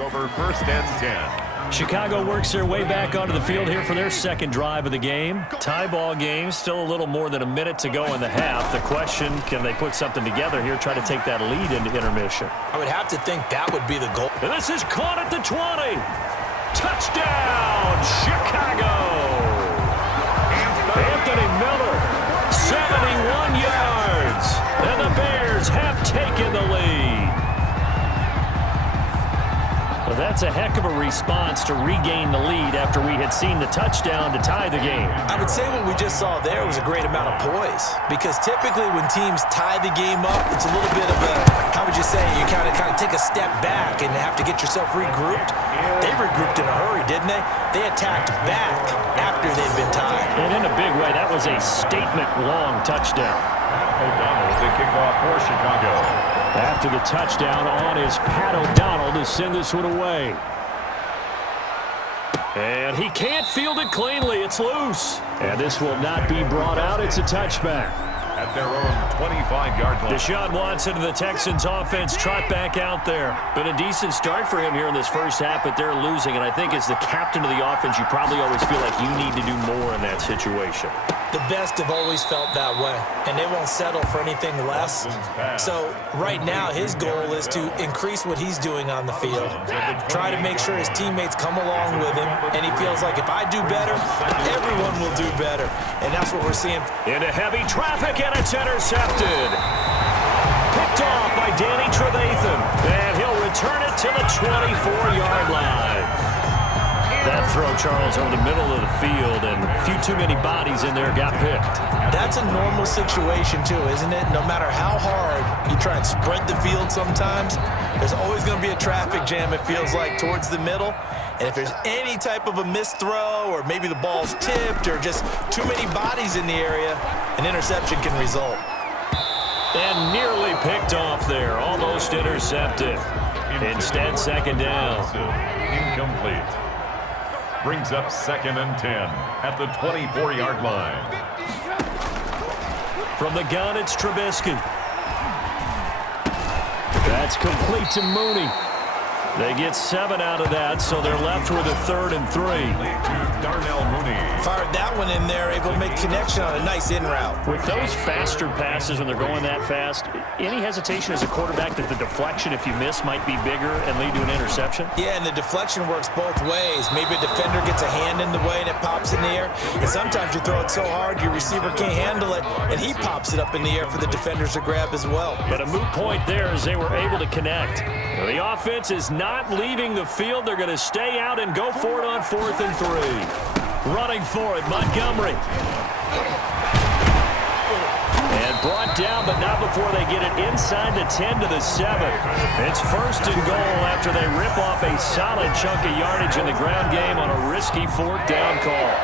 Over 1st and 10. Chicago works their way back onto the field here for their second drive of the game. Tie ball game, still a little more than a minute to go in the half. The question, can they put something together here, try to take that lead into intermission? I would have to think that would be the goal. And this is caught at the 20. Touchdown, Chicago! Anthony Miller, 71 yards. And the Bears have taken the lead. Well, that's a heck of a response to regain the lead after we had seen the touchdown to tie the game. I would say what we just saw there was a great amount of poise, because typically when teams tie the game up, it's a little bit of a, how would you say, you kind of take a step back and have to get yourself regrouped. They regrouped in a hurry, didn't they? They attacked back after they'd been tied. And in a big way, that was a statement-long touchdown. O'Donnell, the kickoff for Chicago. After the touchdown on is Pat O'Donnell to send this one away. And he can't field it cleanly. It's loose. And this will not be brought out. It's a touchback. At their own 25-yard line. Deshaun Watson and the Texans offense trot back out there. Been a decent start for him here in this first half, but they're losing. And I think as the captain of the offense, you probably always feel like you need to do more in that situation. The best have always felt that way, and they won't settle for anything less. So right now, his goal is to increase what he's doing on the field, try to make sure his teammates come along with him, and he feels like if I do better, everyone will do better. And that's what we're seeing. Into heavy traffic, and it's intercepted. Picked off by Danny Trevathan, and he'll return it to the 24-yard line. That throw, Charles, over the middle of the field, and a few too many bodies in there got picked. That's a normal situation, too, isn't it? No matter how hard you try and spread the field sometimes, there's always going to be a traffic jam, it feels like, towards the middle. And if there's any type of a missed throw, or maybe the ball's tipped, or just too many bodies in the area, an interception can result. And nearly picked off there, almost intercepted. Instead, second down. Incomplete. Brings up 2nd and 10 at the 24-yard line. From the gun, it's Trubisky. That's complete to Mooney. They get 7 out of that, so they're left with a 3rd and 3. Darnell Mooney. Fired that one in there, able to make connection on a nice in route. With those faster passes when they're going that fast, any hesitation as a quarterback that the deflection, if you miss, might be bigger and lead to an interception? Yeah, and the deflection works both ways. Maybe a defender gets a hand in the way and it pops in the air. And sometimes you throw it so hard your receiver can't handle it, and he pops it up in the air for the defenders to grab as well. But a moot point there as they were able to connect. The offense is not leaving the field. They're going to stay out and go for it on 4th and 3. Running for it, Montgomery. And brought down, but not before they get it inside the 10 to the 7. It's 1st and goal after they rip off a solid chunk of yardage in the ground game on a risky 4th down call.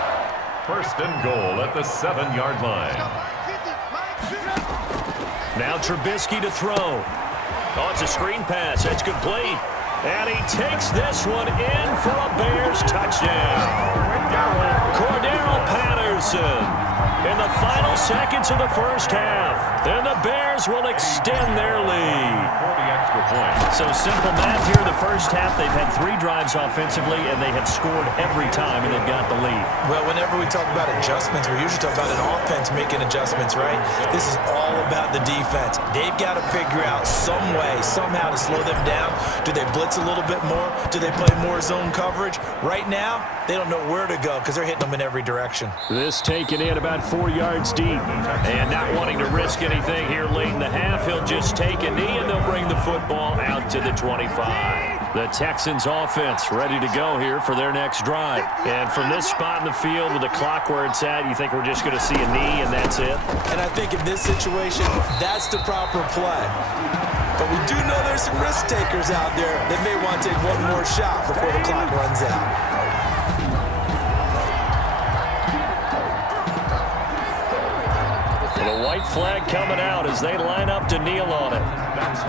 1st and goal at the 7-yard line. Now Trubisky to throw. Oh, it's a screen pass. That's complete. And he takes this one in for a Bears touchdown. Cordero Patterson in the final seconds of the first half. And the Bears will extend their lead. So simple math here. The first half, they've had 3 drives offensively, and they have scored every time, and they've got the lead. Well, whenever we talk about adjustments, we usually talk about an offense making adjustments, right? This is all about the defense. They've got to figure out some way, somehow to slow them down. Do they blitz a little bit more? Do they play more zone coverage? Right now, they don't know where to go because they're hitting them in every direction. This taken in about 4 yards deep. And not wanting to risk anything here late in the half, he'll just take a knee, and they'll bring the football out to the 25. The Texans offense ready to go here for their next drive. And from this spot in the field with the clock where it's at, you think we're just going to see a knee and that's it? And I think in this situation, that's the proper play. But we do know there's some risk takers out there that may want to take one more shot before the clock runs out. The white flag coming out as they line up to kneel on it.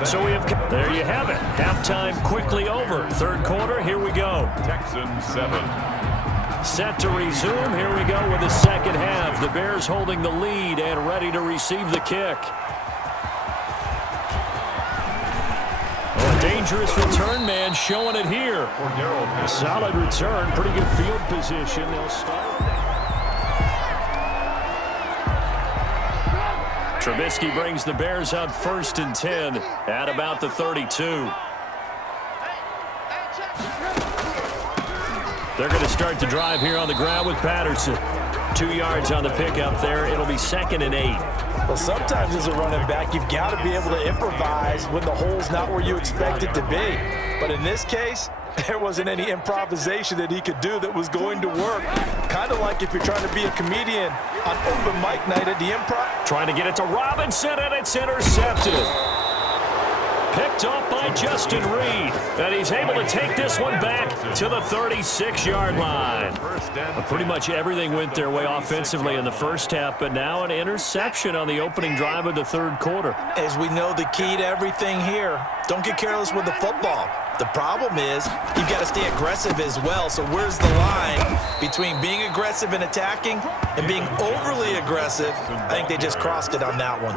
So there you have it. Halftime quickly over. 3rd quarter, here we go. Texans 7. Set to resume. Here we go with the second half. The Bears holding the lead and ready to receive the kick. Dangerous return man showing it here. A solid return, pretty good field position. They'll start. Trubisky brings the Bears up 1st and 10 at about the 32. They're going to start the drive here on the ground with Patterson. 2 yards on the pickup there. It'll be 2nd and 8. Well, sometimes as a running back, you've got to be able to improvise when the hole's not where you expect it to be. But in this case, there wasn't any improvisation that he could do that was going to work. Kind of like if you're trying to be a comedian on open mic night at the Improv. Trying to get it to Robinson, and it's intercepted. Picked off by Justin Reed. And he's able to take this one back to the 36-yard line. Pretty much everything went their way offensively in the first half, but now an interception on the opening drive of the 3rd quarter. As we know, the key to everything here, don't get careless with the football. The problem is you've got to stay aggressive as well. So where's the line between being aggressive and attacking and being overly aggressive? I think they just crossed it on that one.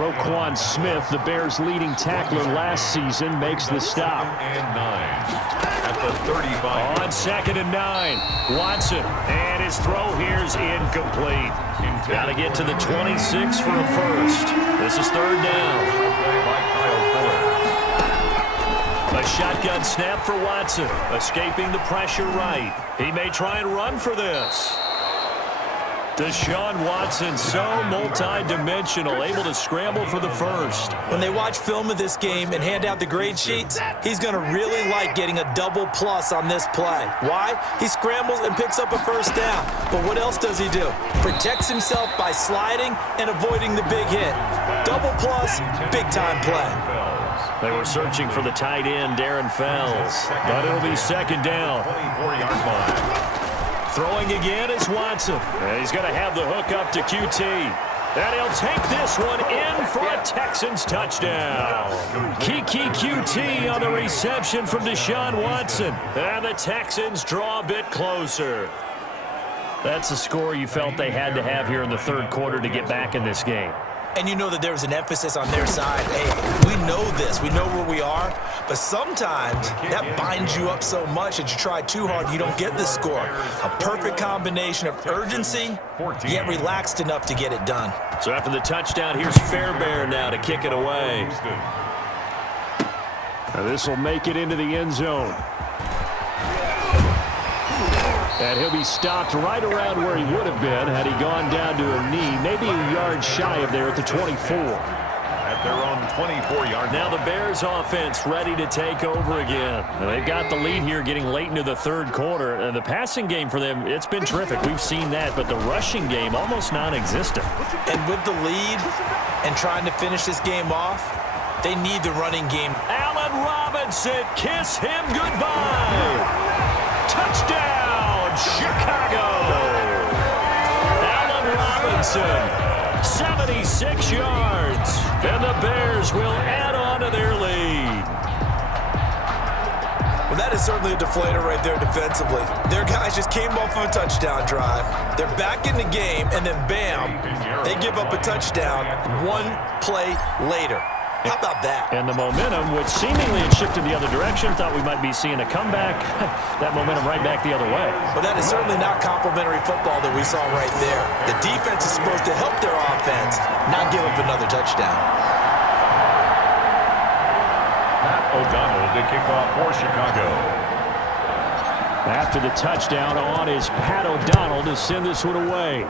Roquan Smith, the Bears' leading tackler last season, makes the stop. At the 35. On 2nd and 9, Watson, and his throw here's incomplete. Got to get to the 26 for a first. This is 3rd down. A shotgun snap for Watson, escaping the pressure right. He may try and run for this. Deshaun Watson, so multi-dimensional, able to scramble for the first. When they watch film of this game and hand out the grade sheets, he's going to really like getting a double plus on this play. Why? He scrambles and picks up a first down. But what else does he do? Protects himself by sliding and avoiding the big hit. Double plus, big-time play. They were searching for the tight end, Darren Fells, but it'll be 2nd down. 24-yard line. Throwing again is Watson. And he's going to have the hook up to QT. And he'll take this one in for a Texans touchdown. Kiki QT on the reception from Deshaun Watson. And the Texans draw a bit closer. That's a score you felt they had to have here in the 3rd quarter to get back in this game. And you know that there was an emphasis on their side. Hey, we know this. We know where we are. But sometimes that binds you up so much that you try too hard, you don't get the score. A perfect combination of urgency, yet relaxed enough to get it done. So after the touchdown, here's Fairbairn now to kick it away. This will make it into the end zone. And he'll be stopped right around where he would have been had he gone down to a knee, maybe a yard shy of there at the 24. At their own 24-yard. Now the Bears offense ready to take over again. And they've got the lead here getting late into the 3rd quarter. And the passing game for them, it's been terrific. We've seen that, but the rushing game almost non-existent. And with the lead and trying to finish this game off, they need the running game. Allen Robinson, kiss him goodbye. Touchdown! Chicago! Allen Robinson, 76 yards, and the Bears will add on to their lead. Well, that is certainly a deflator right there defensively. Their guys just came off of a touchdown drive. They're back in the game, and then bam, they give up a touchdown 1 play later. How about that? And the momentum, which seemingly had shifted the other direction, thought we might be seeing a comeback. That momentum right back the other way. But that is certainly not complimentary football that we saw right there. The defense is supposed to help their offense, not give up another touchdown. Matt O'Donnell to kick off for Chicago. After the touchdown on is Pat O'Donnell to send this one away.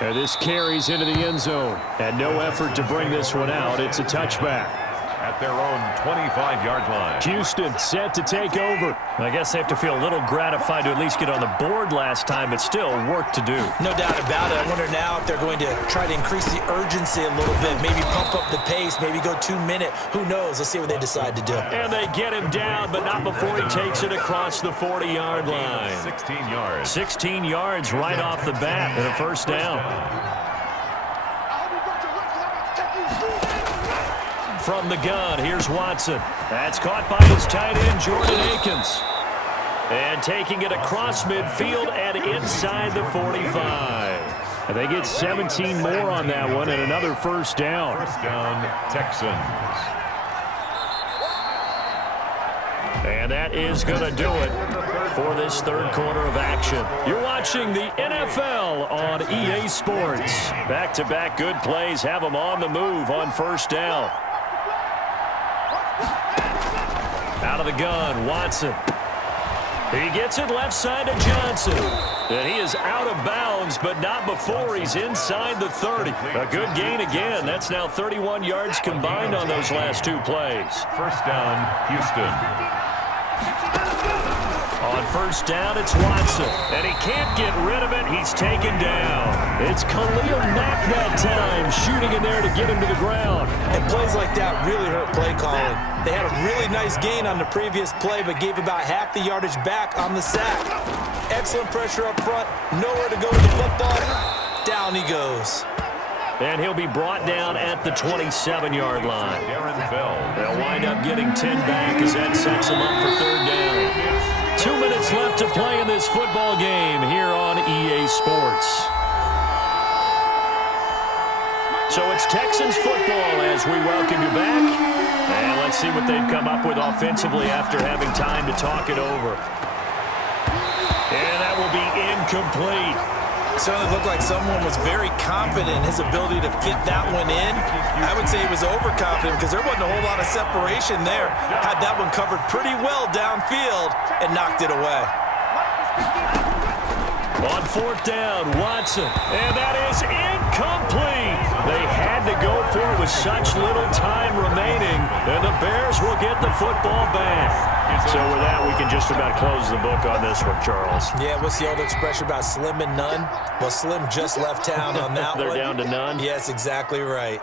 And this carries into the end zone. And no effort to bring this one out. It's a touchback. At their own 25-yard line. Houston set to take over. I guess they have to feel a little gratified to at least get on the board last time, but still work to do. No doubt about it. I wonder now if they're going to try to increase the urgency a little bit, maybe pump up the pace, maybe go 2-minute. Who knows? Let's see what they decide to do. And they get him down, but not before he takes it across the 40-yard line. 16 yards. 16 yards right off the bat and a first down. From the gun, here's Watson. That's caught by his tight end, Jordan Akins. And taking it across midfield and inside the 45. And they get 17 more on that one and another first down. First down, Texans. And that is going to do it for this third quarter of action. You're watching the NFL on EA Sports. Back-to-back good plays have them on the move on first down. Out of the gun, Watson. He gets it left side to Johnson. And he is out of bounds, but not before he's inside the 30. A good gain again. That's now 31 yards combined on those last two plays. First down, Houston. On first down, it's Watson. And he can't get rid of it. He's taken down. It's Khalil Mack that time, shooting in there to get him to the ground. And plays like that really hurt play calling. They had a really nice gain on the previous play, but gave about half the yardage back on the sack. Excellent pressure up front. Nowhere to go with the football. Down he goes. And he'll be brought down at the 27-yard line. They'll wind up getting 10 back as that sets them up for third down. 2 minutes left to play in this football game here on EA Sports. So it's Texans football as we welcome you back. And let's see what they've come up with offensively after having time to talk it over. And that will be incomplete. Certainly looked like someone was very confident in his ability to fit that one in. I would say he was overconfident because there wasn't a whole lot of separation there. Had that one covered pretty well downfield and knocked it away. On fourth down, Watson. And that is incomplete. They had to go for it with such little time remaining. And the Bears will get the football back. So with that, we can just about close the book on this one, Charles. Yeah, what's the old expression about slim and none? Well, Slim just left town on that They're one. down to none? Yes, exactly right.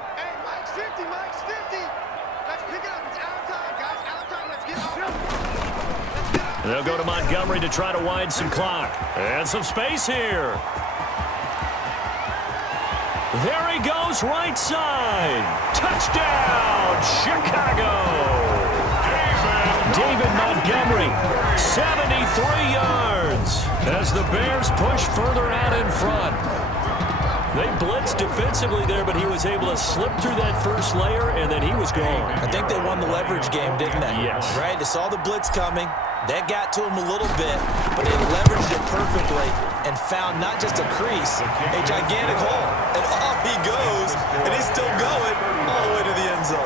They'll go to Montgomery to try to wind some clock. And some space here. There he goes, right side. Touchdown, Chicago. David Montgomery, 73 yards as the Bears push further out in front. They blitzed defensively there, but he was able to slip through that first layer, and then he was gone. I think they won the leverage game, didn't they? Yes. Right? They saw the blitz coming. That got to him a little bit, but they leveraged it perfectly and found not just a crease, a gigantic hole. And off he goes, and he's still going all the way to the end zone.